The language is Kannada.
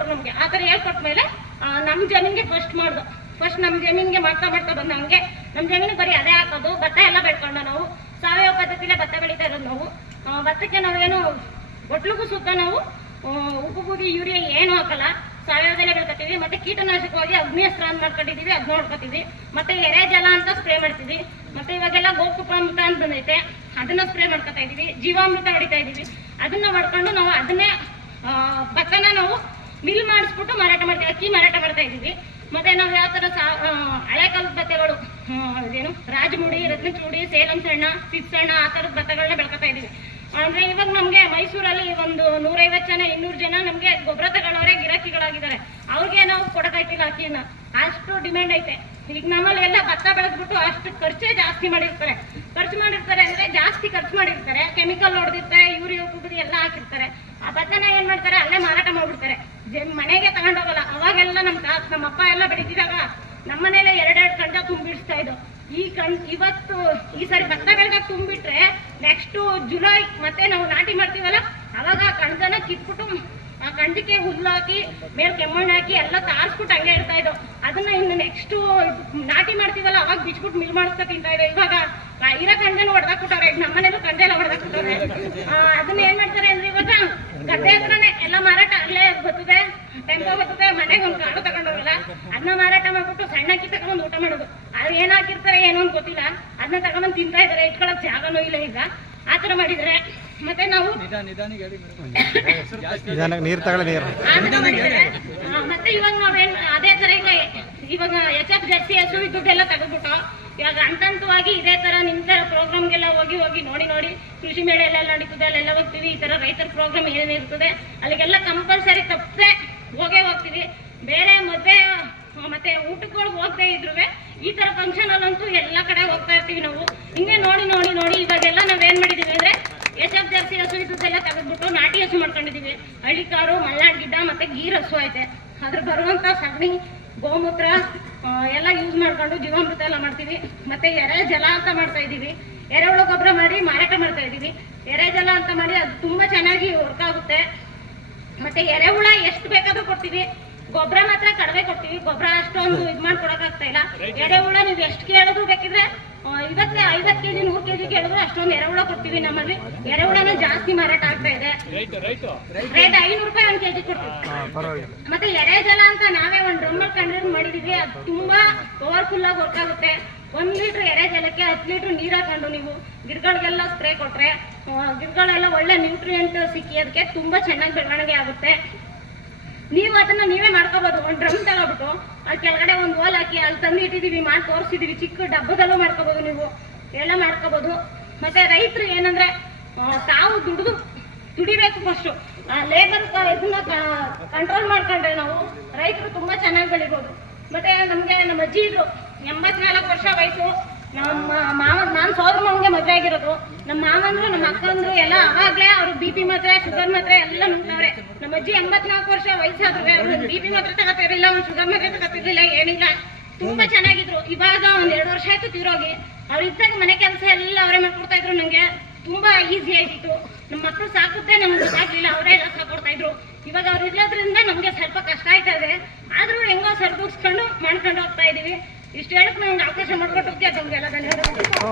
ಹೇಳ್ಕೊಟ್ರು ನಮ್ಗೆ. ಆ ಥರ ಹೇಳ್ಕೊಟ್ಮೇಲೆ ನಮ್ಮ ನಮ್ ಜಮೀನ್ಗೆ ಫಸ್ಟ್ ಮಾಡ್ದು. ಫಸ್ಟ್ ನಮ್ಮ ಜಮೀನಿಗೆ ಮಾಡ್ತಾ ಮಾಡ್ತಾ ಬಂದ ಹಂಗೆ. ನಮ್ಮ ಜಮೀನಿಗೆ ಬರೀ ಅದೇ ಹಾಕೋದು, ಭತ್ತ ಎಲ್ಲ ಬೆಳ್ಕೊಂಡು ನಾವು. ಸಾವಯವ ಪದ್ಧತಿಲೇ ಭತ್ತ ಬೆಳೀತಾ ಇರೋದು ನಾವು. ಭತ್ತಕ್ಕೆ ನಾವೇನು, ಒಟ್ಲಿಗೂ ಸುತ್ತ ನಾವು ಉಪ್ಪು ಬೂದಿ ಯೂರಿಯಾ ಏನು ಹಾಕಲ್ಲ. ಸಾವಯವದಲ್ಲೇ ಬೆಳ್ಕೊತೀವಿ. ಮತ್ತೆ ಕೀಟನಾಶಕವಾಗಿ ಅಗ್ನಿಯಸ್ತ್ರ ಅಂತ ಮಾಡ್ಕೊಂಡಿದ್ದೀವಿ ಅದ್ ನೋಡ್ಕೊತೀವಿ. ಮತ್ತೆ ಎರೆ ಜಲ ಅಂತ ಸ್ಪ್ರೇ ಮಾಡ್ತೀವಿ. ಮತ್ತೆ ಇವಾಗೆಲ್ಲ ಗೋಕುಪಾಮೃತ ಅಂತ ಬಂದೈತೆ. ಅದನ್ನ ಸ್ಪ್ರೇ ಮಾಡ್ಕೊತಾ ಇದೀವಿ. ಜೀವಾಮೃತ ಹೊಡಿತಾ ಇದೀವಿ. ಅದನ್ನ ಮಾಡ್ಕೊಂಡು ನಾವು ಅದನ್ನೇ ಮಿಲ್ ಮಾಡಿಸ್ಬಿಟ್ಟು ಮಾರಾಟ ಮಾಡ್ತೀವಿ, ಅಕ್ಕಿ ಮಾರಾಟ ಮಾಡ್ತಾ ಇದ್ದೀವಿ. ಮತ್ತೆ ನಾವು ಯಾವ ಥರ ಸಾ ಹಳೆ ಕಾಲದ ಭತ್ತಗಳು ಏನು ರಾಜಮುಡಿ, ರತ್ನಚೂಡಿ, ಸೇಲಂ ಸಣ್ಣ ಸಿಸ್ಸಣ್ಣ ಆ ಥರದ ಭತ್ತಗಳನ್ನ ಬೆಳ್ಕೊತಾ ಇದ್ದೀವಿ. ಅಂದ್ರೆ ಇವಾಗ ನಮಗೆ ಮೈಸೂರಲ್ಲಿ ಒಂದು ನೂರೈವತ್ತು ಜನ, ಇನ್ನೂರು ಜನ ನಮಗೆ ಗೊಬ್ಬರ ತಗೊಳ್ಳೋರೆ ಗಿರಾಕಿಗಳಾಗಿದ್ದಾರೆ. ಅವ್ರಿಗೆ ನಾವು ಕೊಡೋದಾಯ್ತಿಲ್ಲ ಅಕ್ಕಿನ ಅಷ್ಟು ಡಿಮ್ಯಾಂಡ್ ಐತೆ. ಈಗ ನಮ್ಮಲ್ಲಿ ಎಲ್ಲ ಭತ್ತ ಬೆಳೆದ್ಬಿಟ್ಟು ಅಷ್ಟು ಖರ್ಚೇ ಜಾಸ್ತಿ ಮಾಡಿರ್ತಾರೆ. ಖರ್ಚು ಮಾಡಿರ್ತಾರೆ ಅಂದ್ರೆ ಜಾಸ್ತಿ ಖರ್ಚು ಮಾಡಿರ್ತಾರೆ. ಕೆಮಿಕಲ್ ಹೊಡೆದಿರ್ತಾರೆ, ಯೂರಿಯಾ ಕುಡಿದು ಎಲ್ಲ ಹಾಕಿರ್ತಾರೆ ಆ ಭತ್ತನ ಏನ್ ಮಾಡ್ತಾರೆ ಅಲ್ಲೇ ಮಾರಾಟ ಮಾಡ್ಬಿಡ್ತಾರೆ ಜಮ್- ಮನೆಗೆ ತಗೊಂಡೋಗಲ್ಲ. ಅವಾಗೆಲ್ಲ ನಮ್ ತಾತ ನಮ್ಮ ಅಪ್ಪ ಎಲ್ಲ ನಮ್ಮ ನಮ್ಮನೇಲೆ ಎರಡೆರಡು ಕಂಡ ತುಂಬಿಡಿಸ್ತಾ ಇದ್ದು ಈ ಕಣ್, ಇವತ್ತು ಈ ಸರಿ ಭತ್ತ ಬೆಳಗಾಗ ತುಂಬಿಟ್ರೆ ನೆಕ್ಸ್ಟ್ ಜುಲೈ ಮತ್ತೆ ನಾವು ನಾಟಿ ಮಾಡ್ತೀವಲ್ಲ, ಅವಾಗ ಆ ಕಣದನ ಕಿತ್ಬಿಟ್ಟು ಆ ಕಂಡಕ್ಕೆ ಹುಲ್ಲು ಹಾಕಿ, ಮೇಲೆ ಕೆಮ್ಮಣ್ಣು ಹಾಕಿ ಎಲ್ಲ ತಾರ್ಸ್ಬಿಟ್ಟು ಹಂಗೆ ಇಡ್ತಾ ಇದ್ದೋ ಅದನ್ನ ಇನ್ನು ನೆಕ್ಸ್ಟ್ ನಾಟಿ ಮಾಡ್ತೀವಲ್ಲ, ಅವಾಗ ಬಿಚ್ಬಿಟ್ಟು ಮಿಲ್ ಮಾಡಿಸ್ತಾ ತಿಂತಾ ಇದೆ ಇವಾಗ ಇರೋ ಕಂಡನ ಹೊಡೆದಾಕ್ಬಿಟ್ಟವ್ರೆ ಈಗ ನಮ್ಮನೇಲೂ ಕಂಡೆಲ್ಲ ಹೊಡೆದಾಕ್ಬಿಟ್ಟವ್ರೆ ಅದನ್ನ ಏನ್ ಮಾಡ್ತಾರೆ ಅಂದ್ರೆ ಇವಾಗ ಗದ್ದೆ ಹತ್ರನೇ ಎಲ್ಲ ಮಾರಾಟ ಅಲ್ಲೇ ಬರ್ತದೆ ಟೆಂಪೋ ಬರ್ತದೆ ಮನೆಗೆ ಒಂದು ಕಾಳು ತಗೊಂಡೋಗಲ್ಲ ಅದನ್ನ ಮಾರಾಟ ಮಾಡ್ಬಿಟ್ಟು ಸಣ್ಣ ಅಕ್ಕಿ ಮಾಡೋದು. ಅದು ಏನ್ ಹಾಕಿರ್ತಾರೆ ಏನೋ ಅಂತ ಗೊತ್ತಿಲ್ಲ. ಅದನ್ನ ತಗೊಂಡ್ಬಂದು ತಿಂತಾ ಇದಾರೆ ಇಟ್ಕೊಳಕ್ ಜಾಗನೂ ಇಲ್ಲ ಈಗ. ಆತರ ಮಾಡಿದ್ರೆ ಮತ್ತೆ ನಾವು ನೀರು ತಗೊಳ್ಳಿ ಮತ್ತೆ ಇವಾಗ ನಾವೇನ್ ಅದೇ ತರ ಈಗ ಇವಾಗ ಎಚ್ ಎಫ್ ಜರ್ಸಿ ಹಸು ದುಡ್ಡೆಲ್ಲ ತೆಗೆದ್ಬಿಟ್ಟು ಇವಾಗ ಹಂತ ಹಂತವಾಗಿ ಇದೇ ತರ ನಿಮ್ ತರ ಪ್ರೋಗ್ರಾಮ್ಗೆಲ್ಲ ಹೋಗಿ ಹೋಗಿ ನೋಡಿ ನೋಡಿ ಕೃಷಿ ಮೇಳ ಎಲ್ಲ ನಡೀತದೆ ಅಲ್ಲೆಲ್ಲ ಹೋಗ್ತೀವಿ ಈ ತರ ರೈತರ ಪ್ರೋಗ್ರಾಮ್ ಏನಿರ್ತದೆ ಅಲ್ಲಿಗೆಲ್ಲ ಕಂಪಲ್ಸರಿ ತಪ್ಪದೆ ಹೋಗೇ ಹೋಗ್ತೀವಿ. ಬೇರೆ ಮದ್ವೆ ಮತ್ತೆ ಊಟಗಳಿಗೆ ಹೋಗ್ತಾ ಇದ್ರು ಈ ತರ ಫಂಕ್ಷನ್ ಅಲ್ಲಂತೂ ಎಲ್ಲ ಕಡೆ ಹೋಗ್ತಾ ಇರ್ತೀವಿ ನಾವು. ಹಿಂಗೆ ನೋಡಿ ನೋಡಿ ನೋಡಿ ಇವಾಗೆಲ್ಲ ನಾವೇನ್ ಮಾಡಿದೀವಿ ಅಂದ್ರೆ ಎಚ್ ಎಫ್ ಜರ್ಸಿ ಹಸು ಇದ್ದೆಲ್ಲ ತೆಗೆದ್ಬಿಟ್ಟು ನಾಟಿ ಹಸು ಮಾಡ್ಕೊಂಡಿದೀವಿ. ಹಳ್ಳಿಕಾರು ಮಲ್ನಾಡ್ ಗಿಡ್ಡ ಮತ್ತೆ ಗೀರ್ ಹಸು ಐತೆ. ಅದ್ರ ಬರುವಂತ ಸಗಣಿ, ಗೋಮೂತ್ರ ಎಲ್ಲ ಯೂಸ್ ಮಾಡ್ಕೊಂಡು ಜೀವಾಮೃತ ಎಲ್ಲ ಮಾಡ್ತೀವಿ. ಮತ್ತೆ ಎರೆ ಜಲ ಅಂತ ಮಾಡ್ತಾ ಇದೀವಿ ಎರೆಹುಳು ಗೊಬ್ಬರ ಮಾಡಿ ಮಾರಾಟ ಮಾಡ್ತಾ ಇದೀವಿ ಎರೆ ಜಲ ಅಂತ ಮಾಡಿ ಅದು ತುಂಬಾ ಚೆನ್ನಾಗಿ ವರ್ಕ್ ಆಗುತ್ತೆ. ಮತ್ತೆ ಎರೆಹುಳ ಎಷ್ಟು ಬೇಕಾದ್ರೂ ಕೊಡ್ತೀವಿ. ಗೊಬ್ಬರ ಮಾತ್ರ ಕಡಿಮೆ ಕೊಡ್ತೀವಿ. ಗೊಬ್ಬರ ಅಷ್ಟೊಂದು ಇದು ಮಾಡ್ಕೊಡಕ್ ಆಗ್ತಾ ಇಲ್ಲ ಎರೆಹುಳ ನೀವು ಎಷ್ಟು ಕೇಳಿದ್ರು ಬೇಕಿದ್ರೆ ಇವತ್ತೇ ಐವತ್ತು ಕೆಜಿ ನೂರು ಕೆಜಿ ಕೇಳಿದ್ರು ಅಷ್ಟೊಂದು ಎರೆಹುಳ ಕೊಡ್ತೀವಿ ನಮ್ಮಲ್ಲಿ. ಎರೆಹುಳನ ಜಾಸ್ತಿ ಮಾರಾಟ ಆಗ್ತಾ ಇದೆ. ರೇಟ್ ಐನೂರು ರೂಪಾಯಿ ಒಂದು ಕೆಜಿ ಕೊಡ್ತೀವಿ. ಮತ್ತೆ ಎರೆ ಜಲ ಅಂತ ನಾವೇ ಒಂದ್ ಡ್ರಮ್ ಕಂಡು ಮಾಡಿದೀವಿ. ಅದು ತುಂಬಾ ಪವರ್ಫುಲ್ ಆಗಿ ವರ್ಕ್ ಆಗುತ್ತೆ. ಒಂದ್ ಲೀಟರ್ ಎರೆ ಜಲಕ್ಕೆ ಹತ್ತು ಲೀಟರ್ ನೀರ್ ಹಾಕೊಂಡು ನೀವು ಗಿಡಗಳಿಗೆಲ್ಲ ಸ್ಪ್ರೇ ಕೊಟ್ರೆ ಗಿಡಗಳೆಲ್ಲ ಒಳ್ಳೆ ನ್ಯೂಟ್ರಿಯೆಂಟ್ ಸಿಕ್ಕಿ ಅದಕ್ಕೆ ತುಂಬಾ ಚೆನ್ನಾಗಿ ಬೆಳವಣಿಗೆ ಆಗುತ್ತೆ. ನೀವು ಅದನ್ನ ನೀವೇ ಮಾಡ್ಕೋಬಹುದು ಒಂದ್ ಡ್ರಮ್ ತಗೋಬಿಟ್ಟು ಅಲ್ಲಿ ಕೆಳಗಡೆ ಒಂದ್ ಹೋಲ್ ಹಾಕಿ ಅಲ್ಲಿ ತಂದು ಇಟ್ಟಿದೀವಿ, ಮಾಡಿ ತೋರಿಸಿದೀವಿ. ಚಿಕ್ಕ ಡಬ್ಬದಲ್ಲೂ ಮಾಡ್ಕೋಬಹುದು ನೀವು. ಎಲ್ಲ ಮಾಡ್ಕೋಬಹುದು ಮತ್ತೆ ರೈತರು ಏನಂದ್ರೆ ತಾವು ದುಡಿದು ದುಡಿಬೇಕು ಫಸ್ಟು ಲೇಬರ್ ಇದನ್ನ ಕಂಟ್ರೋಲ್ ಮಾಡ್ಕೊಂಡ್ರೆ ನಾವು ರೈತರು ತುಂಬಾ ಚೆನ್ನಾಗಿ ಬೆಳಿಬೋದು. ಮತ್ತೆ ನಮ್ಗೆ ನಮ್ಮ ಅಜ್ಜಿ ಇದ್ರು, ಎಂಬತ್ನಾಲ್ಕು ವರ್ಷ ವಯಸ್ಸು. ನಮ್ಮ ಮಾವ, ನಾನ್ ಸೋದರ ಮಾವನ್ಗೆ ಮದ್ವೆ ಆಗಿರೋದು. ನಮ್ಮ ಮಾವಂದ್ರು, ನಮ್ಮ ಅಕ್ಕಂದ್ರು ಎಲ್ಲ ಅವಾಗ್ಲೇ ಅವ್ರು ಬಿ ಪಿ ಮಾತ್ರೆ ಶುಗರ್ ಮಾತ್ರೆ ಎಲ್ಲ ನುಂಗ್ತವ್ರೆ ನಮ್ಮ ಅಜ್ಜಿ ಎಂಬತ್ನಾಲ್ಕು ವರ್ಷ ವಯಸ್ಸಾದ್ರೆ ಅವ್ರು ಬಿ ಪಿ ಮಾತ್ರೆ ತಗೋತಿರ್ಲಿಲ್ಲ ಒಂದು ಶುಗರ್ ಮಾತ್ರೆ ತಗೋತಿರ್ಲಿಲ್ಲ, ಏನಿಲ್ಲ. ತುಂಬಾ ಚೆನ್ನಾಗಿದ್ರು. ಇವಾಗ ಒಂದ್ ಎರಡು ವರ್ಷ ಆಯ್ತು ತೀರೋಗಿ. ಅವ್ರು ಇದ್ದಾಗ ಮನೆ ಕೆಲಸ ಎಲ್ಲ ಅವರೇ ಮಾಡ್ಕೊಡ್ತಾ ಇದ್ರು ನಂಗೆ. ತುಂಬಾ ಈಸಿ ಆಗಿತ್ತು. ನಮ್ಮ ಮಕ್ಕಳು ಸಾಕುತ್ತೆ, ನಮ್ಗೆ ಗೊತ್ತಾಗ್ಲಿಲ್ಲ ಅವರೇ ಎಲ್ಲ ಸಾಕೊಡ್ತಾ ಇದ್ರು. ಇವಾಗ ಅವ್ರು ಇರೋದ್ರಿಂದ ನಮ್ಗೆ ಸ್ವಲ್ಪ ಕಷ್ಟ ಆಯ್ತದೆ. ಆದ್ರೂ ಹೆಂಗೋ ಸರಿದೂಗಿಸ್ಕೊಂಡು ಮಾಡ್ಕೊಂಡು ಹೋಗ್ತಾ ಇದೀವಿ. ಇಷ್ಟು ಹೇಳಕ್ ನಂಗೆ ಅವಕಾಶ ಮಾಡ್ಕೊಟ್ಟು ನಮ್ಗೆಲ್ಲ ಧನ್ಯವಾದಗಳು.